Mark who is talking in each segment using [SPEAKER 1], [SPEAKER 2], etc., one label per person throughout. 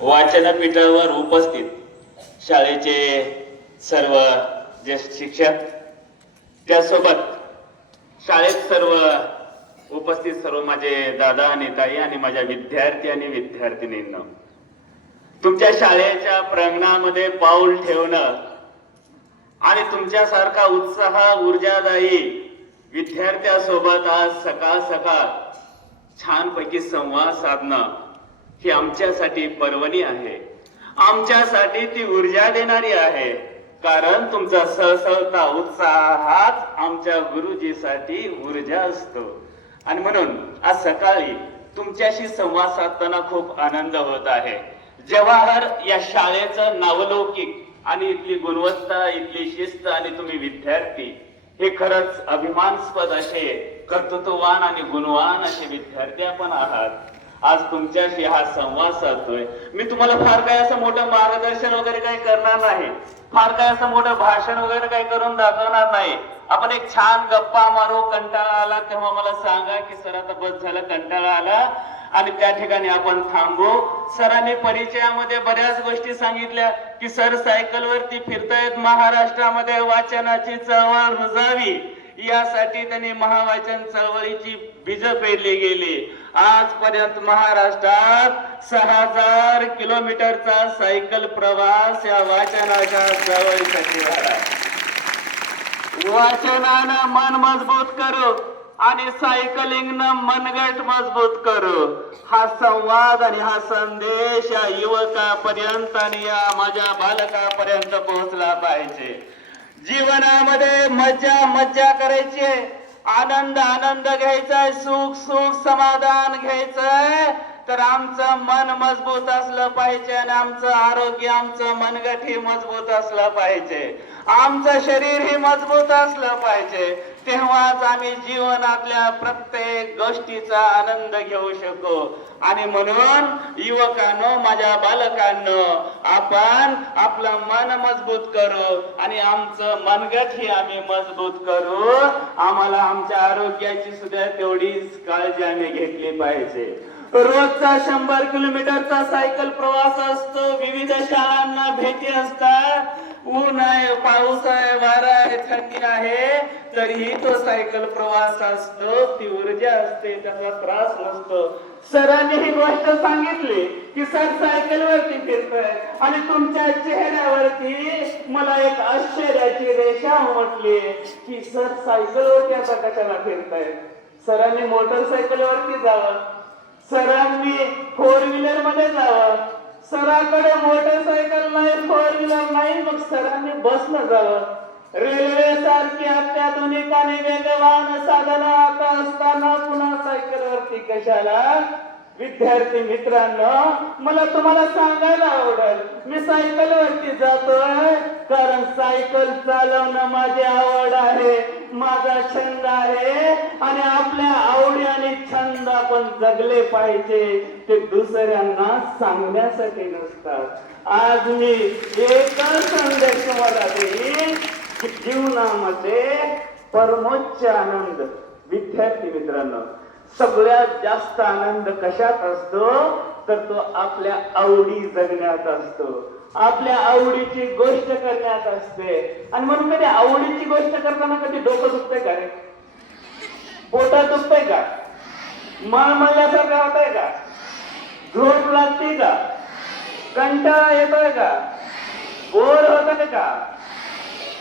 [SPEAKER 1] वाचनपीठावर उपस्थित शाळेचे सर्व जे शिक्षक त्यासोबत शाळेत सर्व उपस्थित सर्व माझे दादा आणि ताई आणि माझ्या विद्यार्थी आणि विद्यार्थिनींना तुमच्या शाळेच्या प्रांगणामध्ये पाऊल ठेवणं आणि तुमच्यासारखा उत्साह ऊर्जादायी विद्यार्थ्यासोबत आज सकाळ सकाळ छानपैकी संवाद साधणं ही आमच्यासाठी पर्वणी आहे. आमच्यासाठी ती ऊर्जा देणारी आहे. कारण तुमचा सळसळता उत्साह हाच आमच्या गुरुजीसाठी ऊर्जा असतो. आणि म्हणून आज सकाळी तुमच्याशी संवाद साधताना खूप आनंद होत आहे. जवाहर या शाळेचं नावलौकिक आणि इथली गुणवत्ता इथली शिस्त आणि तुम्ही विद्यार्थी हे खरंच अभिमानस्पद असे कर्तृत्ववान आणि गुणवान असे विद्यार्थी आपण आहात. आज तुमच्याशी हा संवाद साधतोय. मी तुम्हाला फार काही असं मोठं मार्गदर्शन वगैरे काही करणार नाही. फार काही असं मोठं भाषण वगैरे काही करून दाखवणार नाही. आपण एक छान गप्पा मारू कंटाळा आला तेव्हा मला सांगा की सर आता बस झालं कंटाळा आला. आणि त्या ठिकाणी आपण थांबू. सरांनी परिचयामध्ये बऱ्याच गोष्टी सांगितल्या की सर सायकलवरती फिरतायत महाराष्ट्रामध्ये वाचनाची चळवळ रुजावी. यासाठी त्यांनी महावाचन चळवळीची बीज पेरली गेली. आजपर्यंत महाराष्ट्रात सहा हजार किलोमीटरचा सायकल प्रवास या वाचनाच्या चळवळीसाठी झाला. वाचनानं मन मजबूत करू आणि सायकलिंग न मनगट मजबूत करू. हा संवाद आणि हा संदेश या युवकापर्यंत आणि या माझ्या बालकापर्यंत पोहोचला पाहिजे. जीवनामध्ये मज्जा मज्जा करायची. आहे आनंद आनंद घ्यायचाय सुख सुख समाधान घ्यायचंय तर आमचं मन मजबूत असलं पाहिजे आणि आमचं आरोग्य आमचं मनगट मजबूत असलं पाहिजे. आमचं शरीर ही मजबूत असलं पाहिजे. तेव्हाच आम्ही जीवनातल्या प्रत्येक गोष्टीचा आनंद घेऊ शकू. आणि म्हणून युवकांनो माझ्या बालकांनो आपण आपलं मन मजबूत करू आणि आमचं मनगट ही आम्ही मजबूत करू. आम्हाला आमच्या आरोग्याची सुद्धा तेवढीच काळजी आम्ही घेतली पाहिजे. रोजचा शंभर किलोमीटरचा सायकल प्रवास असतो. विविध शाळांना भेटी असतात. ऊन आहे पाऊस आहे वारा आहे थंडी आहे. तरीही तो सायकल प्रवास असतो. ती ऊर्जा असते त्याचा त्रास नसतो. सरांनी ही गोष्ट सांगितली की सर सायकल वरती फिरतोय आणि तुमच्या चेहऱ्यावरती मला एक आश्चर्याची रेषा उमटली की सर सायकल वरती आता कशाला फिरताय सरांनी मोटरसायकल वरती जावं. सरांनी फोर व्हीलरमध्ये जावं सराकडे मोटरसायकल नाही फोर व्हीलर नाही. मग सरांनी बसनं जावं रेल्वे सारखी अत्याधुनिक आणि वेगवान साधन आता असताना पुन्हा सायकल वरती कशाला? विद्यार्थी मित्रांनो मला तुम्हाला सांगायला आवडेल. मी सायकल वरती जातोय कारण सायकल चालवणं माझी आवड आहे. माझा छंद आहे आणि आपल्या आवडी आणि छंद आपण जगले पाहिजे. ते दुसऱ्यांना सांगण्यासाठी नसतात. आज मी एकच संदेश तुम्हाला देईन. जीवनामध्ये परमोच्च आनंद. विद्यार्थी मित्रांनो सगळ्यात जास्त आनंद कशात असतो? तर तो आपल्या आवडी जगण्यात असतो. आपल्या आवडीची गोष्ट करण्यात असते. आणि म्हणून कधी आवडीची गोष्ट करताना कधी डोकं दुखतंय का रे? पोटात दुखतंय का? मळमळल्यासारखं होतंय का? झोप लागते का? कंटाळा येतोय का? बोर होत का?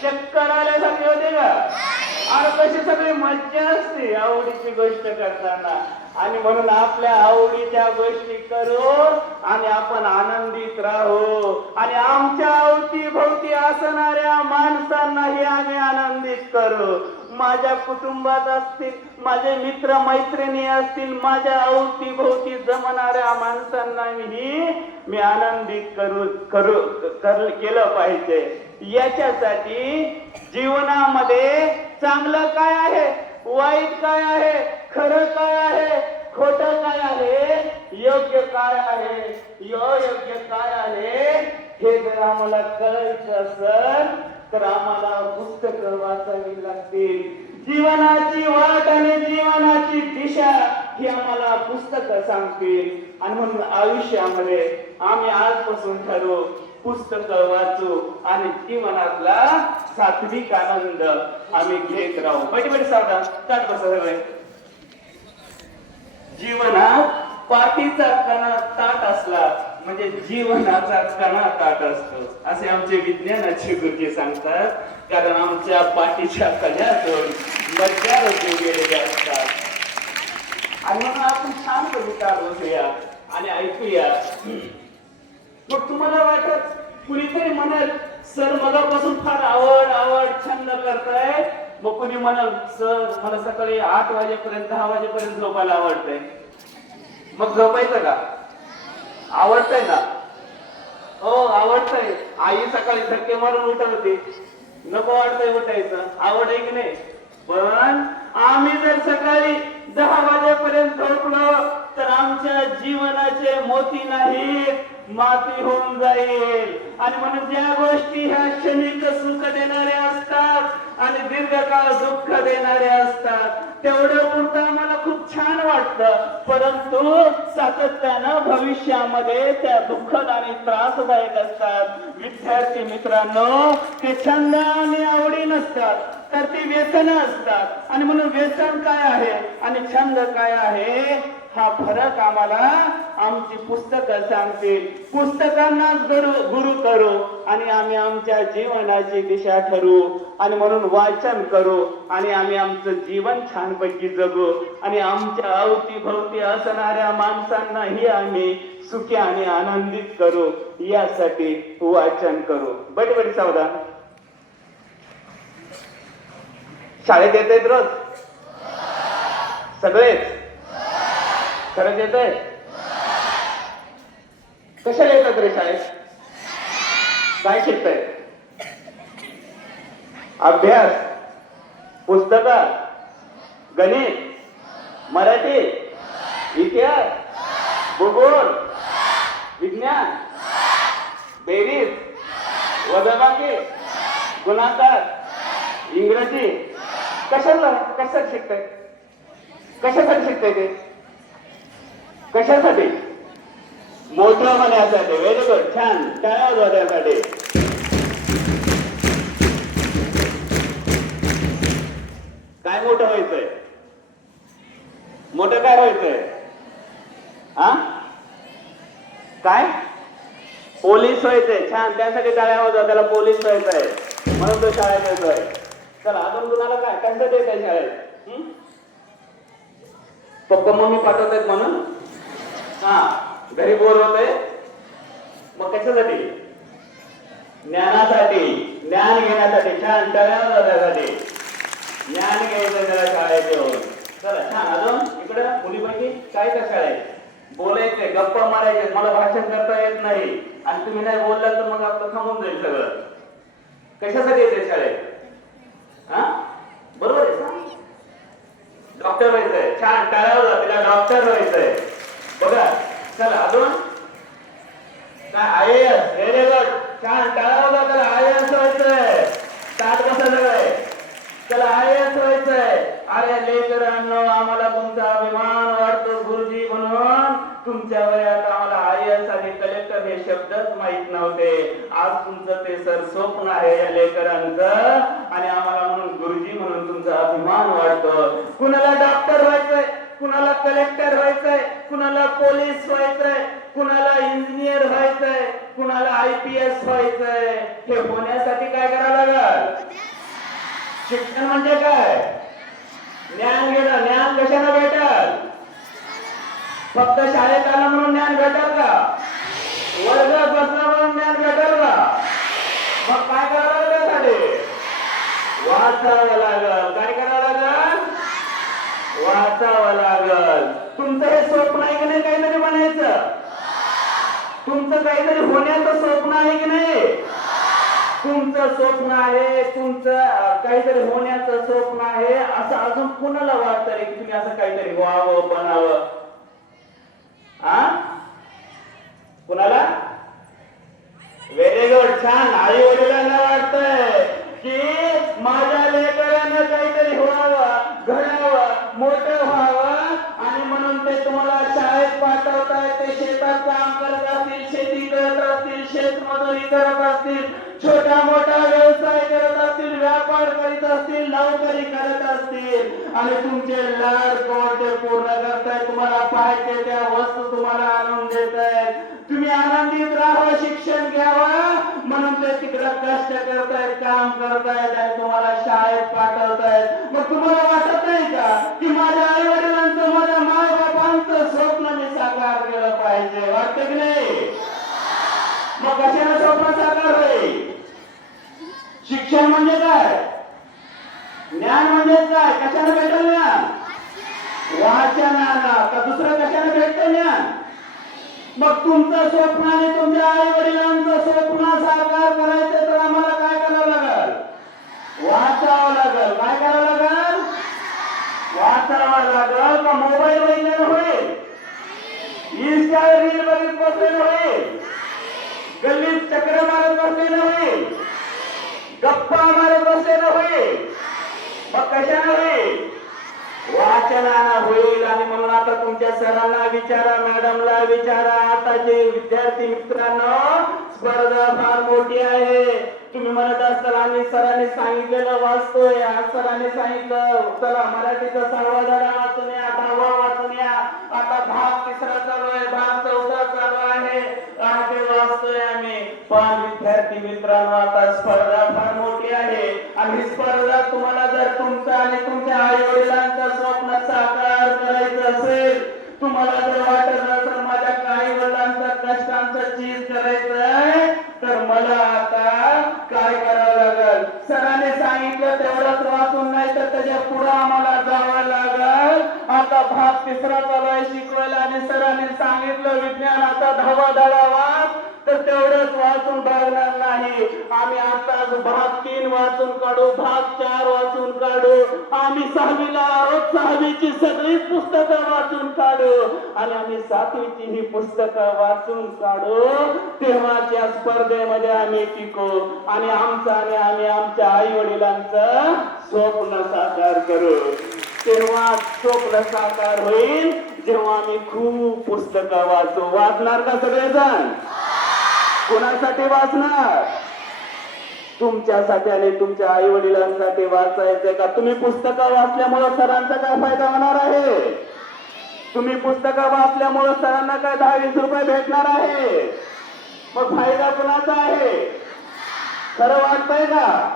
[SPEAKER 1] चक्कर आल्यासारखे होते का? अरे कशी सगळी मज्जा असते आवडीची गोष्ट करताना. आणि म्हणून आपल्या आवडीच्या गोष्टी करू आणि आपण आनंदित राहू. आणि आमच्या अवती भोवती असणाऱ्या माणसांनाही आम्ही आनंदित करू. माझ्या कुटुंबात असतील माझे मित्र मैत्रिणी असतील माझ्या अवती भोवती जमणाऱ्या माणसांनाही मी आनंदित करू करू कर केलं पाहिजे. याच्यासाठी जीवनामध्ये चांगलं काय आहे? वाईट काय आहे? खरं काय आहे? खोट काय आहे? योग्य काय आहे? अयोग्य काय आहे? हे जर आम्हाला कळायचं असेल तर आम्हाला पुस्तक वाचावी लागतील. जीवनाची वाट आणि जीवनाची दिशा ही आम्हाला पुस्तक सांगतील. आणि म्हणून आयुष्यामध्ये आम्ही आजपासून ठरवू पुस्तक वाचू आणि जीवनातला सात्विक आनंद आम्ही घेत राहू. बैठी बैठी सावधान त्यात बसा सगळे. जीवनात पाठीचा कणा ताट असला म्हणजे जीवनाचा कणा ताट असतो. असे आमचे विज्ञानाचे गुरुजी सांगतात कारण आमच्या पाठीच्या कण्यातून मज्जा रचून गेलेले असतात. आणि म्हणून आपण शांत विचार बसूया आणि ऐकूया. मग तुम्हाला वाटत कुणीतरी म्हणाल सर मगापासून फार आवड आवड छंद करताय. मग कुणी म्हणाल सर मला सकाळी आठ वाजेपर्यंत दहा वाजेपर्यंत झोपायला आवडतंय. मग झोपायचं का? आवडतंय ना? हो आवडतंय. आई सकाळी धक्के मारून उठत होती. नको वाटतंय उठायचं. आवड आहे की नाही? पण आम्ही जर सकाळी दहा वाजेपर्यंत झोपलो तर आमच्या जीवनाचे मोती नाहीत. माती होऊन जाईल. आणि म्हणून ज्या गोष्टी ह्या क्षणिक सुख देणाऱ्या असतात आणि दीर्घकाळ दुःख देणाऱ्या असतात तेवढं पुरता मला खूप छान वाटतं. परंतु सातत्यानं भविष्यामध्ये त्या दुःखद आणि त्रासदायक असतात. विद्यार्थी मित्रांनो ते छंद आणि आवडी नसतात तर ती व्यसन असतात. आणि म्हणून व्यसन काय आहे? आणि छंद काय आहे? हा फरक आम्हाला आमची पुस्तकं सांगतील. पुस्तकांनाच गुरु गुरु करू आणि आम्ही आमच्या जीवनाची दिशा ठरवू आणि म्हणून वाचन करू आणि आम्ही आमचं जीवन छानपैकी जगू आणि आमच्या अवतीभवती असणाऱ्या माणसांनाही आम्ही सुखी आणि आनंदित करू यासाठी वाचन करू. बट बडी सावधान. शाळेत येत आहेत रोज? सगळेच? खरंच येत आहे कशाला येतात रे शाळेत? काय शिकताय? अभ्यास पुस्तक गणित मराठी इतिहास भूगोल विज्ञान बेरीज वजाबाकी गुणाकार इंग्रजी. कशाला? कशात शिकताय? कशासाठी शिकताय ते? कशासाठी? मोठं होण्यासाठी व्हेरी गुड छान. टाळ्या वाजवा त्यासाठी काय मोठं व्हायचंय? मोठं काय व्हायचंय? हा? काय? पोलीस व्हायचंय. छान. त्यासाठी टाळ्या वाजवा. त्याला पोलीस व्हायचंय. म्हणून तो शाळेत येतोय. चला अजून कुणाला काय? कशासाठी येत आहे शाळेत पप्पा मम्मी पाठवतायत म्हणून? हा घरी बोर होते मग कशासाठी? ज्ञानासाठी ज्ञान घेण्यासाठी छान टाळ्या ज्ञान घ्यायचं त्याला शाळेत येऊन. चला छान. अजून इकडं मुलीपैकी काय का शाळेत. बोलायचे गप्पा मारायचे मला भाषण करता येत नाही. आणि तुम्ही नाही बोलला तर मग आपलं थांबून जाईल सगळं. कशासाठी येते शाळेत? हा? बरोबर आहे डॉक्टर व्हायचंय. छान टाळावं तिला डॉक्टर व्हायचंय. बघा चला अजून? काय आय एस व्हेरी गुड छान टाळावं त्याला आय एस व्हायचंय. ताट कसं सगळं चला आय एस व्हायचंय. अरे लेकरांनो आम्हाला तुमचा अभिमान वाटतो गुरुजी म्हणून तुमच्या वयात आम्हाला आय एस आणि कलेक्टर हे शब्दच माहीत नव्हते. आज तुमचं ते सर स्वप्न आहे या लेकरांचं. आणि आम्हाला म्हणून गुरुजी म्हणून तुमचा अभिमान वाटतो कुणाला डॉक्टर व्हायचंय? कुणाला कलेक्टर व्हायचंय? कुणाला पोलीस व्हायचंय कुणाला इंजिनियर व्हायचंय कुणाला आय पी एस व्हायचंय हे होण्यासाठी काय करावं लागल? शिक्षण म्हणजे काय? ज्ञान घेणं. ज्ञान कशाला भेटल? फक्त शाळेत आलं म्हणून ज्ञान भेटल का? वर्ग बसला म्हणून ज्ञान भेटल का? मग काय करावं लागलं त्यासाठी? वाचावं लागल. काय करावं लागल? वाचावं लागल. तुमचं हे स्वप्न आहे की नाही काहीतरी म्हणायचं? तुमचं काहीतरी होण्याचं स्वप्न आहे की नाही? तुमचं स्वप्न आहे तुमचं काहीतरी होण्याचं स्वप्न आहे असं अजून कुणाला वाटतं की तुम्ही असं काहीतरी व्हावं बनावं? आ? कुणाला? व्हेरी गुड छान. आई वडिलांना वाटतंय की माझ्या लेकरानं काहीतरी व्हावं घडावं पाठवतायत ते शेतात काम करत असतील शेती करत असतील शेतमजुरी करत असतील छोटा मोठा व्यवसाय करत असतील व्यापार करीत असतील नोकरी करत असतील. आणि तुमचे लाड कोरडे पूर्ण करताय तुम्हाला पाहिजे त्या वस्तू तुम्हाला आणून देत आहेत तुम्ही आनंदित राहावं शिक्षण घ्यावं. म्हणून ते तिकडे कष्ट करतायत काम करतायत आणि तुम्हाला शाळेत पाठवतायत. मग तुम्हाला वाटत नाही का की माझ्या आई वडिलांचं माझ्या माय बापांचं स्वप्न मी साकार केलं पाहिजे वाटतं की नाही? मग कशाला स्वप्न साकार होईल शिक्षण म्हणजे काय? ज्ञान म्हणजे काय? कशाने भेटल ज्ञान? वाचनाला का दुसरं कशाने भेटतं ज्ञान? मग तुमचं स्वप्न आणि तुमच्या आई वडिलांचं स्वप्न साकार करायचं तर आम्हाला काय करावं लागल? वाचावं लागल. काय करावं लागल? वाचावं लागल. का मोबाईल वगैरे होईल इंस्टा रील बघित गल्लीत चक्र मारत बसले होईल गप्पा मारत बसले होईल मग कशा होईल वाचनाला होईल आणि म्हणून आता तुमच्या सरांना विचारा मॅडमला विचारा. आताचे विद्यार्थी मित्रांनो स्पर्धा फार मोठी आहे. तुम्ही म्हणत असताल आम्ही सरांनी सांगितलेलं वाचतोय. आज सरांनी सांगितलं चला मराठीचा सहावा धडा वाचून या आता भाग तिसरा चालू आहे भाग चौथा चालू आहे. आणि ते वाचतोय आम्ही. पण विद्यार्थी मित्रांनो आता स्पर्धा फार मोठी आहे. आणि स्पर्धा तुम्हाला जर तुमचं आणि तुमच्या आई वडिलांचं स्वप्न साकार करायचं असेल तुम्हाला जर वाटत असेल माझ्या काही वडिलांचा कष्टांचं चीज करायचं आता भाग तिसरा चालू आहे शिकवायला आणि सरांनी सांगितलं विज्ञान आता धावा धडा वाच तर तेवढंच वाचून बघणार नाही. आम्ही आता भाग तीन वाचून काढू भाग चार वाचून काढू. आम्ही सहावीला आहोत सहावीची सगळी पुस्तकं वाचून काढू. आणि आम्ही सातवीची ही पुस्तकं वाचून काढू. तेव्हाच्या स्पर्धेमध्ये आम्ही टिकू. आणि आमचं आणि आम्ही आमच्या आई वडिलांचं स्वप्न साकार करू. तेव्हा स्वप्न साकार होईल. जेव्हा मी खूप पुस्तक वाचू. वाचणार का सगळेजण? कोणासाठी वाचणार? तुमच्यासाठी आणि तुमच्या आई वडिलांसाठी वाचायचंय का? तुम्ही पुस्तकं वाचल्यामुळे सरांचा काय फायदा होणार आहे? तुम्ही पुस्तकं वाचल्यामुळे सरांना काय दहा वीस रुपये भेटणार आहे? मग फायदा कुणाचा आहे? खरं वाटतंय का?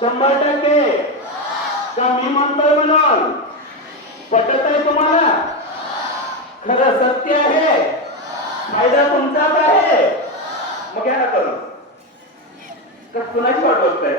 [SPEAKER 1] शंभर टक्के. का मी म्हणतोय म्हणून? पटत आहे तुम्हाला? खरं सत्य आहे. फायदा तुमचाच आहे. मग घ्या ना करून. तर कुणाची वाट बघताय?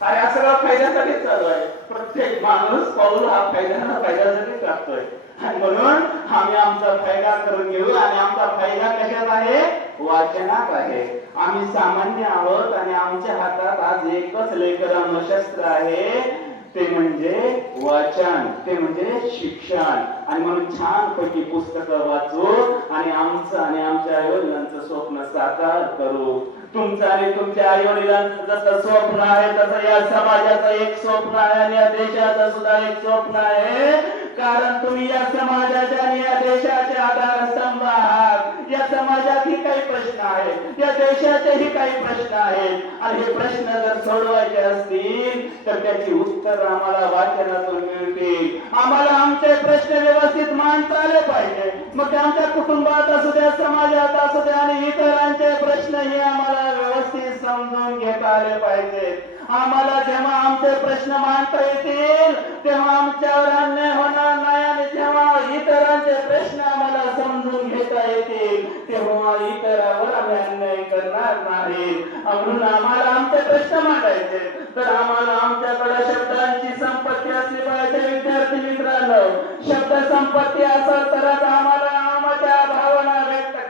[SPEAKER 1] अरे असं का फायद्यासाठीच चालू आहे. प्रत्येक माणूस पाऊल हा फायद्याला फायद्यासाठीच टाकतोय आणि म्हणून आम्ही आमचा फायदा करून घेऊ आणि आमचा फायदा कशात आहे? वाचनात आहे. आम्ही सामान्य आहोत आणि आमच्या हातात आज एकच लेकर शस्त्र आहे. ते म्हणजे वाचन ते म्हणजे शिक्षण. आणि म्हणून छान पैकी पुस्तक वाचू आणि आमचं आणि आमच्या आई वडिलांचं स्वप्न साकार करू. तुमचं आणि तुमच्या आई वडिलांचं जसं स्वप्न आहे तसं या समाजाचं एक स्वप्न आहे आणि या देशाचं सुद्धा एक स्वप्न आहे. कारण तुम्ही या समाजाच्या आणि या देशाचे आधारस्तंभ आहात या समाजातही काही प्रश्न आहेत या देशाचेही काही प्रश्न आहेत. आणि हे प्रश्न जर सोडवायचे असतील तर त्याची उत्तर आम्हाला वाचनातून मिळतील. आम्हाला आमचे प्रश्न व्यवस्थित मांडता आले पाहिजे. मग आमच्या कुटुंबात असू द्या समाजात असू द्या आणि इतरांचे प्रश्नही आम्हाला व्यवस्थित समजून घेता आले पाहिजे. आम्हाला जेव्हा आमचे प्रश्न मांडता येतील तेव्हा आमच्यावर अन्याय होणार नाही आणि जेव्हा इतरांचे प्रश्न आम्हाला समजून घेता येतील तेव्हा इतरावर आम्ही अन्याय करणार नाही. म्हणून आम्हाला आमचे प्रश्न मांडायचे. तर आम्हाला आमच्याकडे शब्दांची संपत्ती असली पाहिजे विद्यार्थी मित्रांनो. शब्द संपत्ती असेल तरच आम्हाला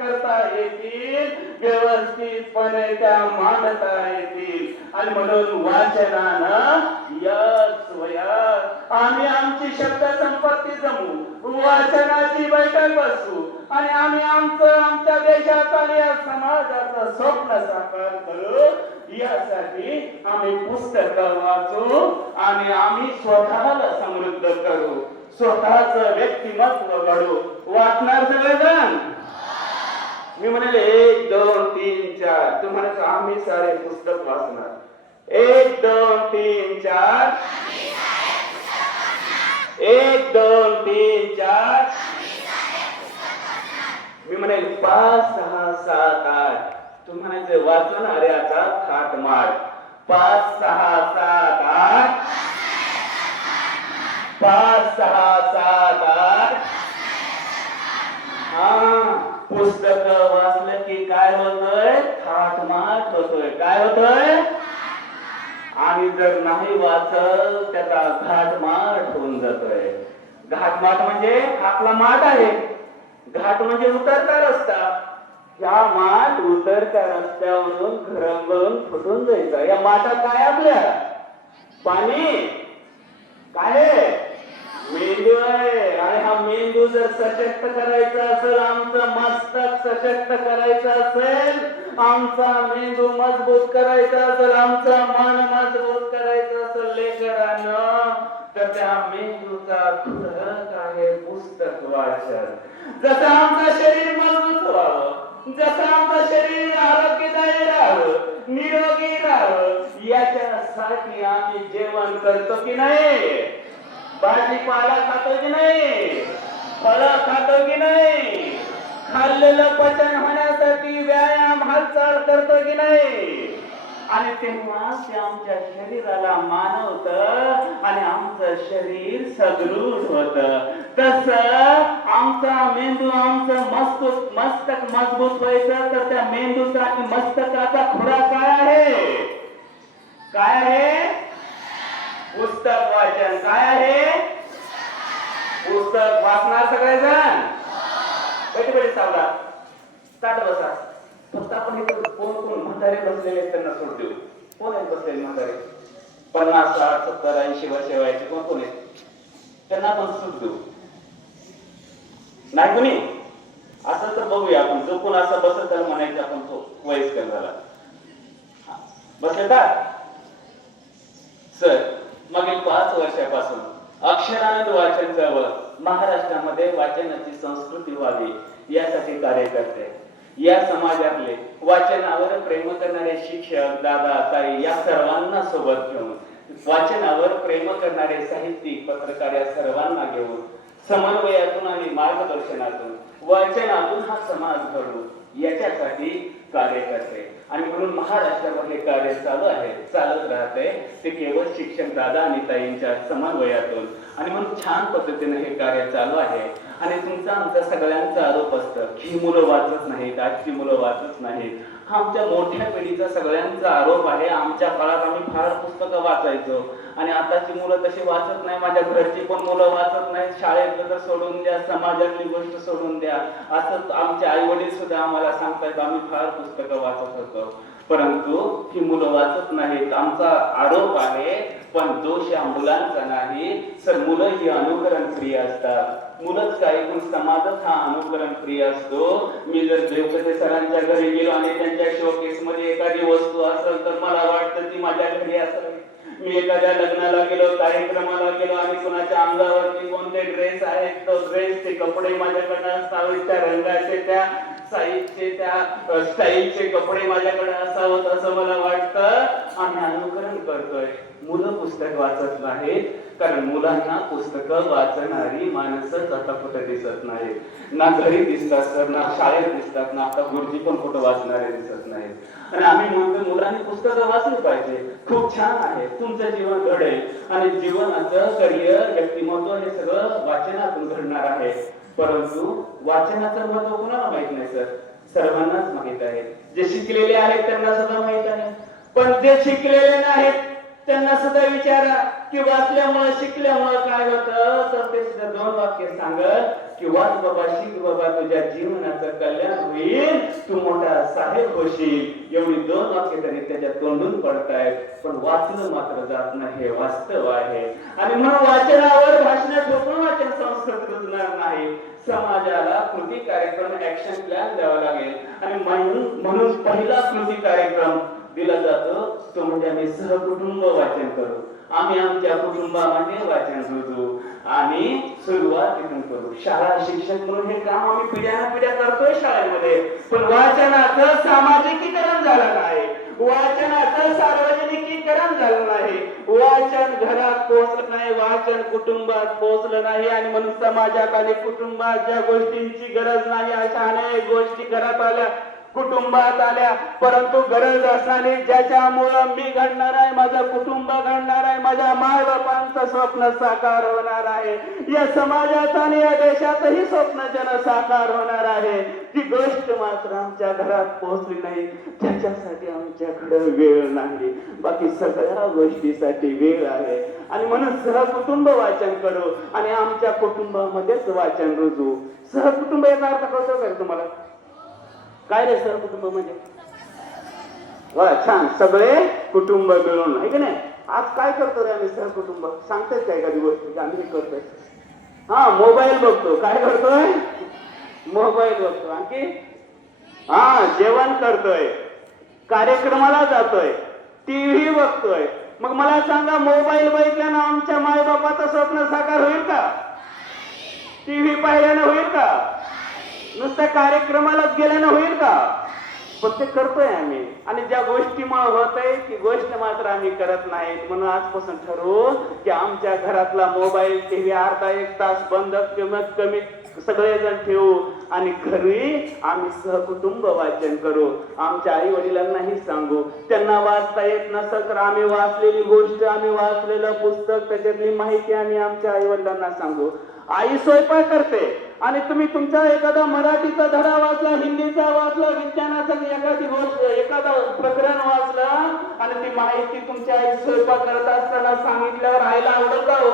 [SPEAKER 1] करता येतील व्यवस्थितपणे त्या मांडता येतील. आणि म्हणून वाचनानं यश वयात. आम्ही आमची शब्द संपत्ती जमू वाचनाची बैठक बसू. आणि आम्ही आमचं आमच्या देशाचं आणि या समाजाचं स्वप्न साकार करू. यासाठी आम्ही पुस्तक वाचू आणि आम्ही स्वतःला समृद्ध करू. स्वतःच व्यक्तिमत्व घडू. वाचणार सगळेजण मी म्हणाले एक दोन तीन चार. तू म्हणायचं आम्ही सारे पुस्तक वाचणार. एक दोन तीन चार. एक दोन तीन चार. मी म्हणेल पाच सहा सात आठ. तू म्हणायचे वाचणाऱ्याचा थाट मार पाच सहा सात आठ. पाच सहा सात आठ. हा? पुस्तक वाचलं की काय होतोय? थाटमाट होतोय. काय होतोय? आणि जर नाही वाचल त्याचा घाटमाट होऊन जातोय. घाटमाट म्हणजे आपला माठ आहे. घाट म्हणजे उतरता रस्ता. या माठ उतरत्या रस्त्यावरून घरावरून फुटून जायचा. या माठात काय आपल्या? पाणी. काय? आहे? मेंदू आहे. आणि हा मेंदू जर सशक्त करायचा असेल आमचं मस्तक सशक्त करायचं असेल आमचा मेंदू मजबूत करायचा असेल आमचं मन मजबूत करायचं असेल लेकरांना तर त्या मेंदूचा फरक आहे पुस्तक वाचन. जसं आमचं शरीर मजबूत व्हावं जसं आमचं शरीर आरोग्यदायी राहावं निरोगी राहावं याच्यासाठी आम्ही जेवण करतो की नाही? भाजीपाला खातो की नाही? फळ खातो की नाही? खाल्लेलं पचन होण्यासाठी व्यायाम हालचाल करतो की नाही? आणि तेव्हा ते आमच्या शरीराला मानवत आणि आमचं शरीर सदृढ होत. तस आमचा मेंदू आमचं मस्त मस्तक मजबूत व्हायचं तर त्या मेंदूचा आणि मस्तकाचा खुरा काय आहे? काय आहे? पुस्तक वाचन काय आहे? पुस्तक वाचणार सगळेजण? बैठे बैठे सावला ताट बसा. फक्त आपण हे कोण कोण म्हातारे बसलेले त्यांना सोड देऊ. कोण आहेत बसलेले म्हातारे? पन्नास साठ सत्तर ऐंशी वर्ष वयाचे कोण कोण आहेत? त्यांना आपण सूट देऊ. नाही कुणी? असं तर बघूया आपण. जो कोण असं बसत तर म्हणायचं आपण तो वयस्कर झाला. बसले का? सर मागील पाच वर्षापासून अक्षरानंद वाचन चळवळ महाराष्ट्रामध्ये वाचनाची संस्कृती व्हावी यासाठी कार्य करते. या समाजातले वाचनावर प्रेम करणारे शिक्षक दादा ताई या सर्वांना सोबत घेऊन वाचनावर प्रेम करणारे साहित्यिक पत्रकार या सर्वांना घेऊन समन्वयातून आणि मार्गदर्शनातून वाचनातून हा समाज घडू याच्यासाठी कार्य करते. आणि म्हणून महाराष्ट्रामध्ये कार्य चालू आहे चालत राहते. ते केवळ शिक्षक दादा आणि ताईंच्या समन्वयातून. आणि म्हणून छान पद्धतीने हे कार्य चालू आहे. आणि तुमचा आमचा सगळ्यांचा आरोप असतं की ही मुलं वाचत नाहीत आजची मुलं वाचत नाहीत. हा आमच्या मोठ्या पिढीचा सगळ्यांचा आरोप आहे. आमच्या काळात आम्ही फार पुस्तकं वाचायचो. आणि आताची मुलं तशी वाचत नाही माझ्या घरची पण मुलं वाचत नाही शाळेतलं तर सोडून द्या समाजातली गोष्ट सोडून द्या. असं आमचे आई वडील सुद्धा आम्हाला सांगतायत आम्ही फार पुस्तकं वाचत होतो. परंतु ही मुलं वाचत नाहीत. आमचा आरोप आहे पण दोष या मुलांचा नाही. सर मुलं ही अनुकरण क्रिया असतात. मुलंच काय पण समाजच हा अनुकरण क्रिया असतो? मी जर देवकते सरांच्या घरी गेलो आणि त्यांच्या शोकेस मध्ये एखादी वस्तू असेल तर मला वाटतं ती माझ्या घरी असावी मी एखाद्या लग्नाला गेलो कार्यक्रमाला गेलो आणि कुणाच्या अंगावरती कोणते ड्रेस आहेत तो ड्रेस ते कपडे माझ्याकडनं सावळीच्या रंगाचे त्या साईचे त्या स्टाईलचे कपडे माझ्याकडे असावं असं मला वाटतं. आम्ही अनुकरण करतोय. मुलं पुस्तक वाचत नाहीत कारण मुलांना पुस्तकं वाचणारी माणसंच आता कुठे दिसत नाहीत. ना घरी दिसतात सर ना शाळेत दिसतात ना आता गुरुजी पण कुठं वाचणारे दिसत नाहीत. आणि आम्ही म्हणतो मुलांनी पुस्तकं वाचली पाहिजे. खूप छान आहे. तुमचं जीवन घडेल. आणि जीवनाचं करिअर व्यक्तिमत्व हे सगळं वाचनातून घडणार आहे. परंतु वाचनाचं महत्त्व कुणाला माहीत नाही सर? सर्वांनाच माहीत आहे. जे शिकलेले आहेत त्यांना सुद्धा माहीत आहे. पण जे शिकलेले नाहीत त्यांना सुद्धा विचारा की वाचल्यामुळे शिकल्यामुळे काय होतं? तर ते सुद्धा दोन वाक्य सांगत की वाच बाबा शिक बाबा तुझ्या जीवनाचं कल्याण होईल. तू मोठा साहेब होशील. एवढी दोन वाक्य तरी त्याच्या तोंडून पडतायत. पण वाचलं मात्र जात नाही हे वास्तव आहे. आणि म्हणून वाचनावर भाषण ठोकून वाचन संस्कृत होणार नाही. समाजाला कृती कार्यक्रम ऍक्शन प्लॅन द्यावा लागेल. आणि म्हणून म्हणून पहिला कृती कार्यक्रम दिला जातो तो म्हणजे आम्ही सहकुटुंब वाचन करू. आम्ही आमच्या कुटुंबामध्ये वाचन शोधू आणि सुरुवात तिथून करू. शाळा शिक्षक म्हणून हे काम आम्ही पिढ्याना पिढ्या करतोय शाळेमध्ये. पण वाचनाचं सामाजिकीकरण झालं नाही. वाचनाचं सार्वजनिकीकरण झालं नाही वाचन घरात पोहोचलं नाही वाचन कुटुंबात पोहोचलं नाही आणि म्हणून समाजात आणि कुटुंबात ज्या गोष्टींची गरज नाही अशा अनेक गोष्टी घरात आल्या. कुटुंबात आल्या. परंतु गरज असणारी ज्याच्यामुळं मी घडणार आहे माझं कुटुंब घडणार आहे माझ्या माय बापांचं स्वप्न साकार होणार आहे. या समाजात आणि या देशातही स्वप्न जन साकार होणार आहे. ती गोष्ट मात्र आमच्या घरात पोहोचली नाही. त्याच्यासाठी आमच्याकडे वेळ नाही. बाकी सगळ्या गोष्टीसाठी वेळ आहे. आणि म्हणून सहकुटुंब वाचन करू आणि आमच्या कुटुंबामध्येच वाचन रुजू सहकुटुंब याचा अर्थ कळतो का तुम्हाला? काय रे सर कुटुंब म्हणजे? वा छान. सगळे कुटुंब मिळून आहे की नाही? आज काय करतो रे आम्ही सर कुटुंब? सांगतेच काय एखादी गोष्ट की आम्ही करतोय? हा मोबाईल बघतो. काय करतोय? मोबाईल बघतो. आणखी? हा जेवण करतोय. कार्यक्रमाला जातोय. टीव्ही बघतोय. मग मला सांगा मोबाईल बघितल्यानं आमच्या मायबापाचं स्वप्न साकार होईल का? टीव्ही पाहिल्यानं होईल का? नुसत्या कार्यक्रमालाच गेल्यानं होईल का? पण ते करतोय आम्ही. आणि ज्या गोष्टीमुळे होत आहे ती गोष्ट मात्र आम्ही करत नाहीत. म्हणून आजपासून ठरवू की आमच्या घरातला मोबाईल टीव्ही अर्धा एक तास बंद कमीत कमी सगळेजण ठेवू. आणि घरी आम्ही सहकुटुंब वाचन करू. आमच्या आई वडिलांनाही सांगू. त्यांना वाचता येत नसत तर आम्ही वाचलेली गोष्ट आम्ही वाचलेलं पुस्तक त्याच्यातली माहिती आम्ही आमच्या आई वडिलांना सांगू. आई स्वयंपाक करते. आणि तुम्ही तुमचा एखादा मराठीचा धडा वाचला हिंदीचा वाचला विज्ञानाचा एखादी गोष्ट एखादा प्रकरण वाचला आणि ती माहिती तुमच्या आई स्वयंपाक करत असताना सांगितल्यावर आईला आवडेल का हो?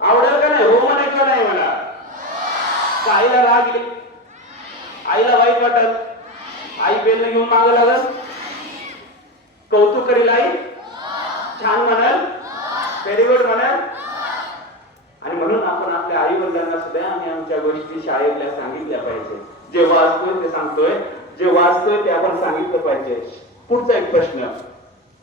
[SPEAKER 1] आवडेल का नाही? हो म्हणे का नाही मला? आईला राग येईल? आईला वाईट वाटल? आई बेल घेऊन माग लागल? कौतुक करील आई? छान म्हणाल? व्हेरी गुड म्हणाल? आणि म्हणून आपण आपल्या आई वडिलांना सुद्धा आम्ही आमच्या गोष्टी शाळेतल्या सांगितल्या पाहिजे. जे वाचतोय ते सांगतोय. जे वाचतोय ते आपण सांगितलं पाहिजे. पुढचा एक प्रश्न.